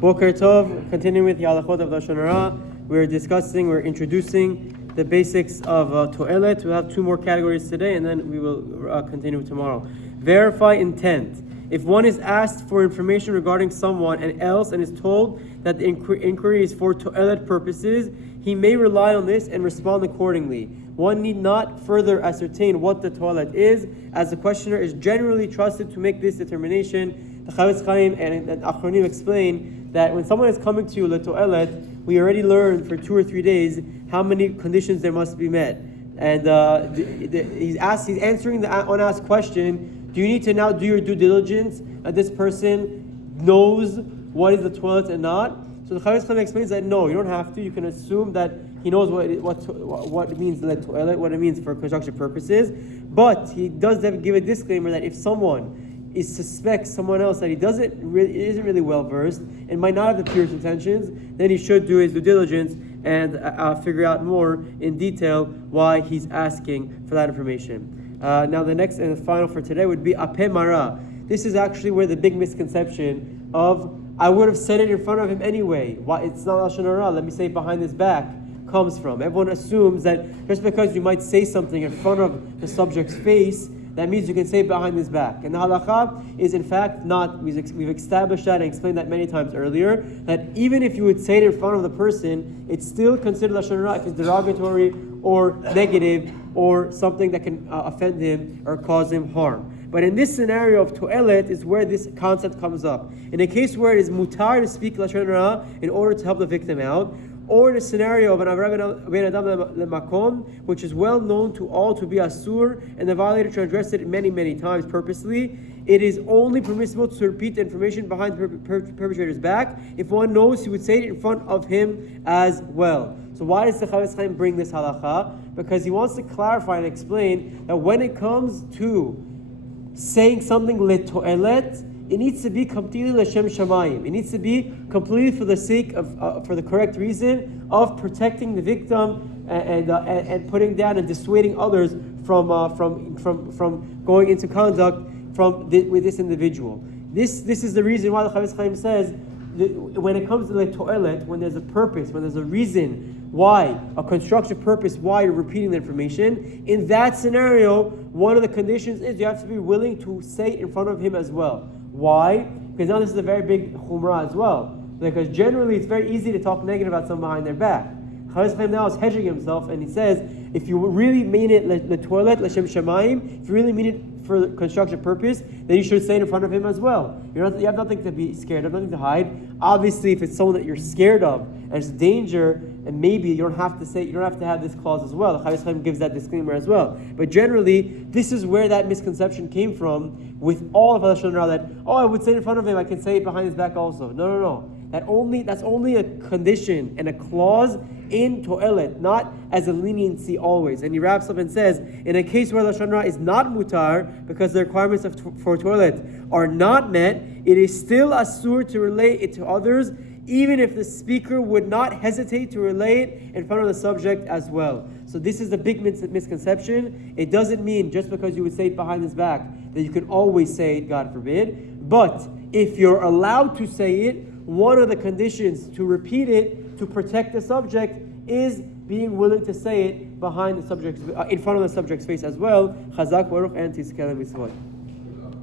Boker Tov, continuing with the Halachot of Lashon Hara, we're introducing the basics of Toelet. We'll have two more categories today, and then we will continue tomorrow. Verify intent. If one is asked for information regarding someone and is told that the inquiry is for Toelet purposes, he may rely on this and respond accordingly. One need not further ascertain what the Toelet is, as the questioner is generally trusted to make this determination. The Chafetz Chaim and Achronim explain that when someone is coming to you Toelet, we already learned for 2 or 3 days how many conditions there must be met. And he's answering the unasked question, do you need to now do your due diligence that this person knows what is the Toelet and not? So the Chafetz Chaim explains that no, you don't have to. You can assume that he knows what it means Toelet, what it means for construction purposes. But he does give a disclaimer that if someone suspects someone else that isn't really well versed and might not have the purest intentions, then he should do his due diligence and figure out more in detail why he's asking for that information. Now the next and the final for today would be Apei Mara. This is actually where the big misconception of I would have said it in front of him anyway. Why it's not Lashon Hara? Let me say it behind his back. Comes from. Everyone assumes that just because you might say something in front of the subject's face, that means you can say it behind his back. And the halacha is in fact not, we've established that and explained that many times earlier, that even if you would say it in front of the person, it's still considered Lashon Hara if it's derogatory or negative or something that can offend him or cause him harm. But in this scenario of Toelet is where this concept comes up. In a case where it is mutar to speak Lashon Hara in order to help the victim out, or in a scenario of an Avra ben Adam lemakom, which is well known to all to be asur, and the violator transgressed it many, many times purposely, it is only permissible to repeat the information behind the perpetrator's back if one knows he would say it in front of him as well. So why does the Chafetz Chaim bring this halacha? Because he wants to clarify and explain that when it comes to saying something Toelet, it needs to be completely l'shem shamayim. It needs to be completely for the sake of, for the correct reason of protecting the victim and putting down and dissuading others from going into conduct with this individual. This is the reason why the Chafetz Chaim says that when it comes to the Toelet, when there's a purpose, when there's a reason why, a constructive purpose, why you're repeating the information, in that scenario, one of the conditions is you have to be willing to say it in front of him as well. Why? Because now this is a very big chumrah as well. Because generally it's very easy to talk negative about someone behind their back. Chafetz Chaim now is hedging himself, and he says, if you really mean it Toelet, l'shem shamayim, if you really mean it for constructive purpose, then you should say it in front of him as well. You have nothing to be scared of, nothing to hide. Obviously, if it's someone that you're scared of and it's danger, and maybe you don't have to have this clause as well. The Chafetz Chaim gives that disclaimer as well. But generally, this is where that misconception came from with all of Lashon Hara, that I would say it in front of him, I can say it behind his back also. No. That's only a condition and a clause in Toelet, not as a leniency always. And he wraps up and says, in a case where Lashon Hara is not mutar, because the requirements for Toelet are not met, it is still asur to relate it to others, even if the speaker would not hesitate to relay it in front of the subject as well. So this is the big misconception. It doesn't mean just because you would say it behind his back that you can always say it, God forbid. But if you're allowed to say it, one of the conditions to repeat it, to protect the subject, is being willing to say it behind the subject, in front of the subject's face as well. Chazak baruch and tizkei mitzvot.